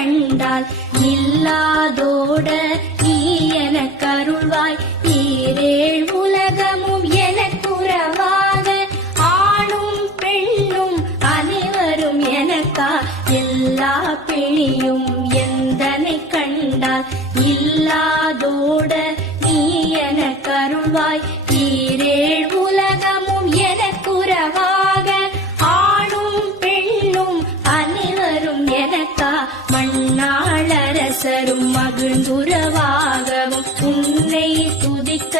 கண்டால் இல்லாதோட நீ எனக்கருள்வாய். ஈரேழ் உலகமும் எனக்குறவாக ஆணும் பெண்ணும் அனைவரும் எனக்கா. எல்லா பிணியும் எந்தனை கண்டால் இல்லாதோட நீ எனக்கருள்வாய். ஈரேழ் உலகமும் எனக்குறவாக ஆணும் பெண்ணும் அனைவரும் எனக்கா. மண்ணாளரசரும் மகிழ்ந்துறவாகவும் உன்னை துதிக்க